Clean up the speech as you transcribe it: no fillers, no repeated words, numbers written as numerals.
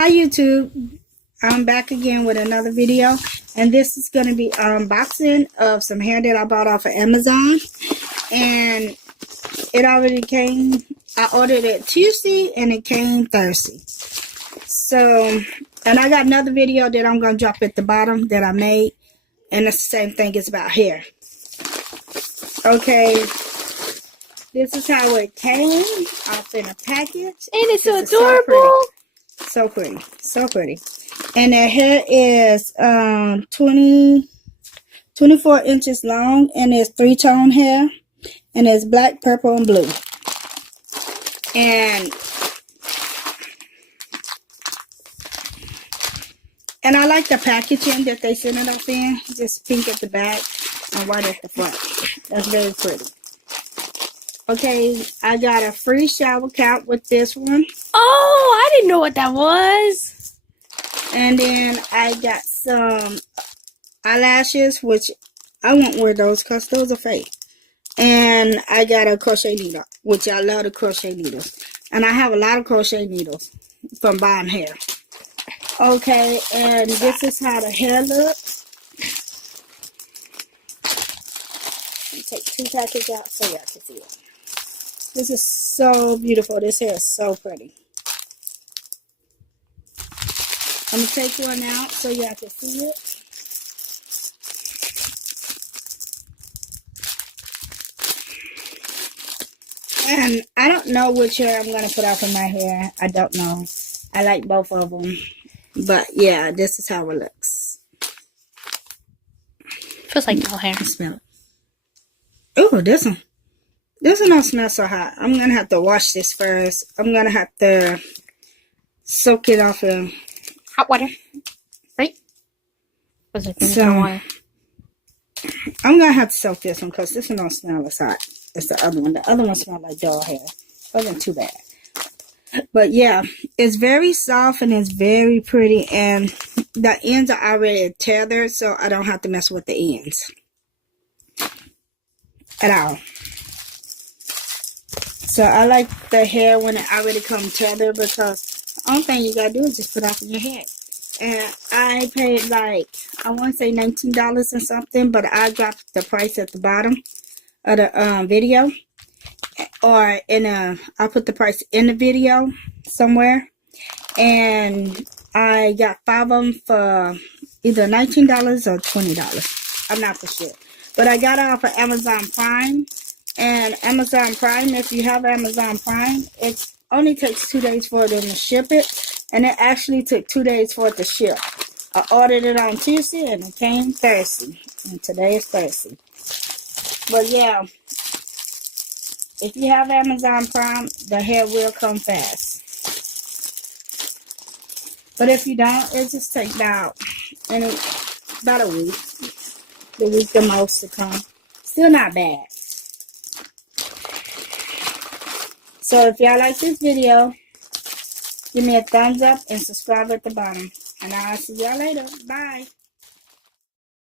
Hi YouTube, I'm back again with another video, and this is going to be unboxing of some hair that I bought off of Amazon, and it already came. I ordered it Tuesday and it came Thursday. So, and I got another video that I'm going to drop at the bottom that I made, and it's the same thing. It's about hair. Okay, this is how it came off in a package. And it's so adorable. So pretty, so pretty. And the hair is 24 inches long, and it's 3-tone hair, and it's black, purple, and blue. And I like the packaging that they sent it off in, just pink at the back and white at the front. That's very pretty. Okay, I got a free shower cap with this one. Oh, I didn't know what that was. And then I got some eyelashes, which I won't wear those because those are fake. And I got a crochet needle, which I love the crochet needles. And I have a lot of crochet needles from buying hair. Okay, and this is how the hair looks. Let me take 2 packages out so y'all can see it. This is so beautiful. This hair is so pretty. I'm going to take one out so y'all can see it. And I don't know which hair I'm going to put off of my hair. I don't know. I like both of them. But yeah, this is how it looks. Feels like no hair. Smell it. Oh, this one. This one don't smell so hot. I'm going to have to wash this first. I'm going to have to soak it off in hot water. Right? Was it so, water? I'm going to have to soak this one because this one don't smell as hot as the other one. The other one smells like doll hair. Wasn't too bad. But yeah, it's very soft and it's very pretty. And the ends are already tethered, so I don't have to mess with the ends at all. So I like the hair when it already comes tethered, because the only thing you gotta do is just put off in your hair. And I paid like, I want to say $19 or something, but I dropped the price at the bottom of the video, or I'll put the price in the video somewhere. And I got 5 of them for either $19 or $20. I'm not for sure, but I got it off of Amazon Prime. And Amazon Prime, if you have Amazon Prime, it only takes 2 days for them to ship it. And it actually took 2 days for it to ship. I ordered it on Tuesday and it came Thursday. And today is Thursday. But yeah, if you have Amazon Prime, the hair will come fast. But if you don't, it just takes about a week. The week the most to come. Still not bad. So if y'all like this video, give me a thumbs up and subscribe at the bottom. And I'll see y'all later. Bye.